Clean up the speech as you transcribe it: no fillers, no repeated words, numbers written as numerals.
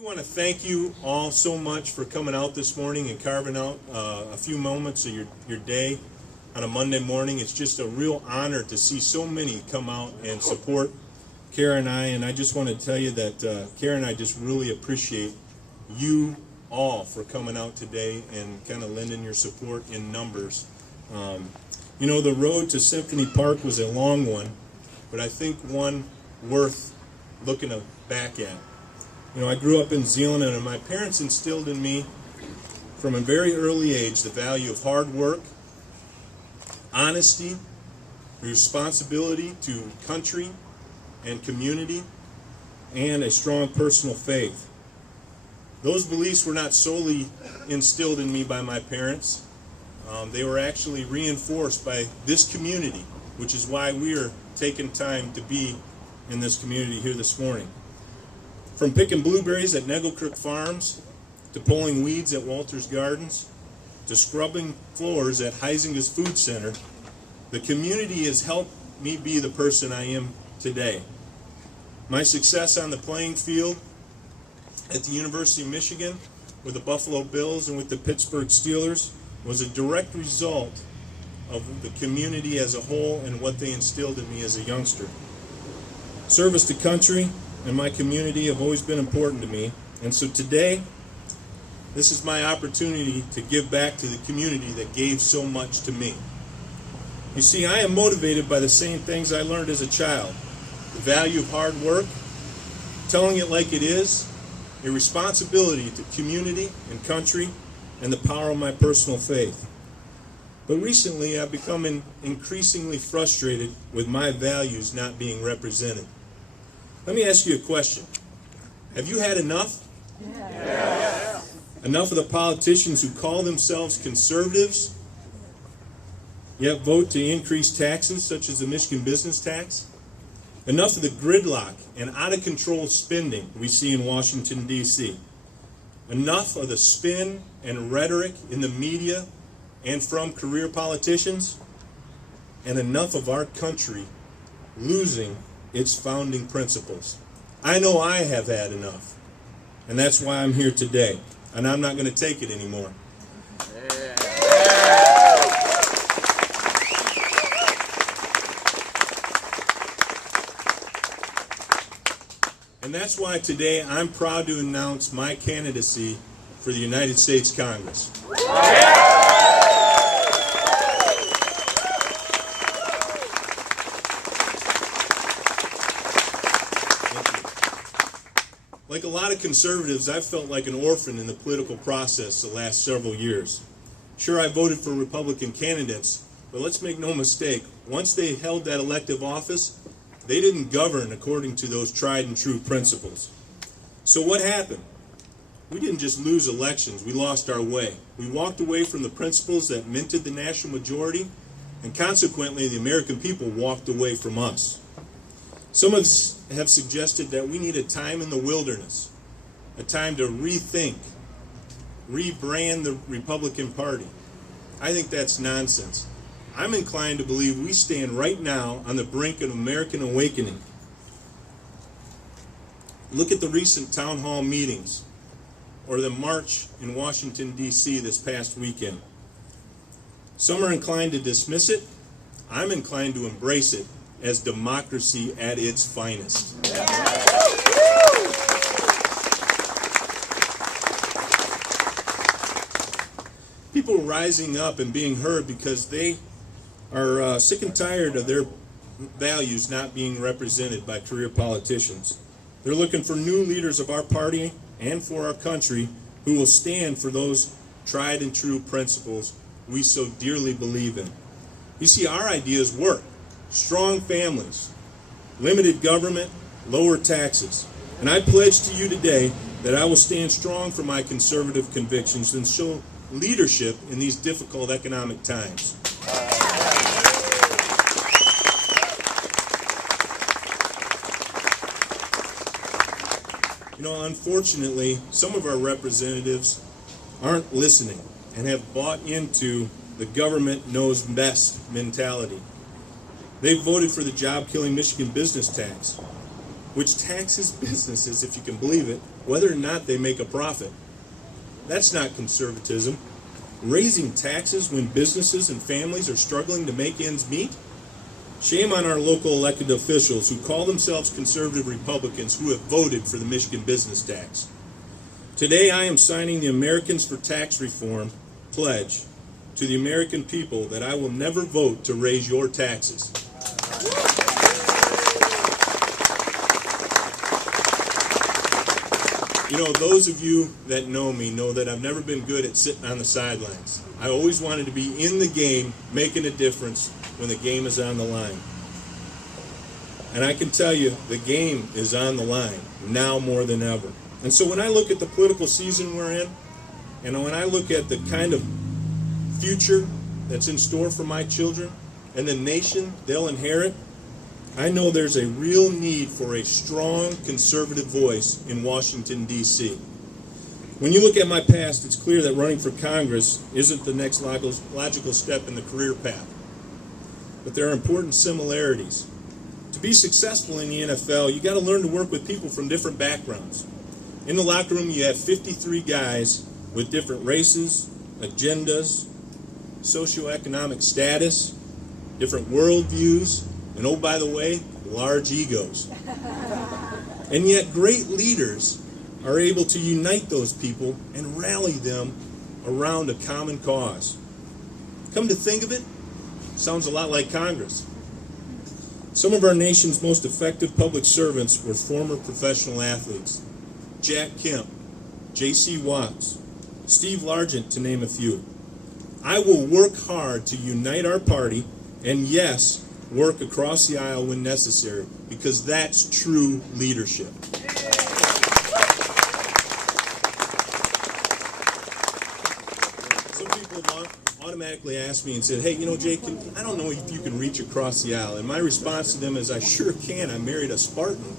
We want to thank you all so much for coming out this morning and carving out a few moments of your day on a Monday morning. It's just a real honor to see so many come out and support Kara and I just want to tell you that Kara and I just really appreciate you all for coming out today and kind of lending your support in numbers. You know, the road to Symphony Park was a long one, but I think one worth looking back at. You know, I grew up in Zeeland, and my parents instilled in me from a very early age the value of hard work, honesty, responsibility to country and community, and a strong personal faith. Those beliefs were not solely instilled in me by my parents. They were actually reinforced by this community, which is why we are taking time to be in this community here this morning. From picking blueberries at Negglecrook Farms, to pulling weeds at Walter's Gardens, to scrubbing floors at Heisinga's Food Center, the community has helped me be the person I am today. My success on the playing field at the University of Michigan with the Buffalo Bills and with the Pittsburgh Steelers was a direct result of the community as a whole and what they instilled in me as a youngster. Service to country and my community have always been important to me, and so today, this is my opportunity to give back to the community that gave so much to me. You see, I am motivated by the same things I learned as a child: the value of hard work, telling it like it is, a responsibility to community and country, and the power of my personal faith. But recently, I've become increasingly frustrated with my values not being represented. Let me ask you a question. Have you had enough? Yes. Enough of the politicians who call themselves conservatives, yet vote to increase taxes, such as the Michigan business tax? Enough of the gridlock and out-of-control spending we see in Washington, D.C. Enough of the spin and rhetoric in the media and from career politicians? And enough of our country losing its founding principles. I know I have had enough, and that's why I'm here today, and I'm not going to take it anymore. And that's why today I'm proud to announce my candidacy for the United States Congress. Like a lot of conservatives, I've felt like an orphan in the political process the last several years. Sure, I voted for Republican candidates, but let's make no mistake, once they held that elective office, they didn't govern according to those tried and true principles. So what happened? We didn't just lose elections, we lost our way. We walked away from the principles that minted the national majority, and consequently the American people walked away from us. Some of us have suggested that we need a time in the wilderness, a time to rethink, rebrand the Republican Party. I think that's nonsense. I'm inclined to believe we stand right now on the brink of American awakening. Look at the recent town hall meetings or the march in Washington, D.C. this past weekend. Some are inclined to dismiss it. I'm inclined to embrace it as democracy at its finest. People are rising up and being heard because they are sick and tired of their values not being represented by career politicians. They're looking for new leaders of our party and for our country who will stand for those tried and true principles we so dearly believe in. You see, our ideas work. Strong families, limited government, lower taxes. And I pledge to you today that I will stand strong for my conservative convictions and show leadership in these difficult economic times. You know, unfortunately, some of our representatives aren't listening and have bought into the government knows best mentality. They voted for the job-killing Michigan business tax. which taxes businesses, if you can believe it, whether or not they make a profit. That's not conservatism. Raising taxes when businesses and families are struggling to make ends meet? Shame on our local elected officials who call themselves conservative Republicans who have voted for the Michigan business tax. Today I am signing the Americans for Tax Reform pledge to the American people that I will never vote to raise your taxes. You know, those of you that know me know that I've never been good at sitting on the sidelines. I always wanted to be in the game, making a difference when the game is on the line. And I can tell you, the game is on the line, now more than ever. And so when I look at the political season we're in, and when I look at the kind of future that's in store for my children, and the nation they'll inherit, I know there's a real need for a strong conservative voice in Washington, D.C. When you look at my past, it's clear that running for Congress isn't the next logical step in the career path. But there are important similarities. To be successful in the NFL, you got to learn to work with people from different backgrounds. In the locker room, you have 53 guys with different races, agendas, socioeconomic status, different worldviews, and oh, by the way, large egos. And yet great leaders are able to unite those people and rally them around a common cause. Come to think of it, sounds a lot like Congress. Some of our nation's most effective public servants were former professional athletes. Jack Kemp, J.C. Watts, Steve Largent, to name a few. I will work hard to unite our party and, yes, work across the aisle when necessary, because that's true leadership. Some people have automatically asked me and said, hey, you know, Jake, I don't know if you can reach across the aisle. And my response to them is, I sure can. I married a Spartan.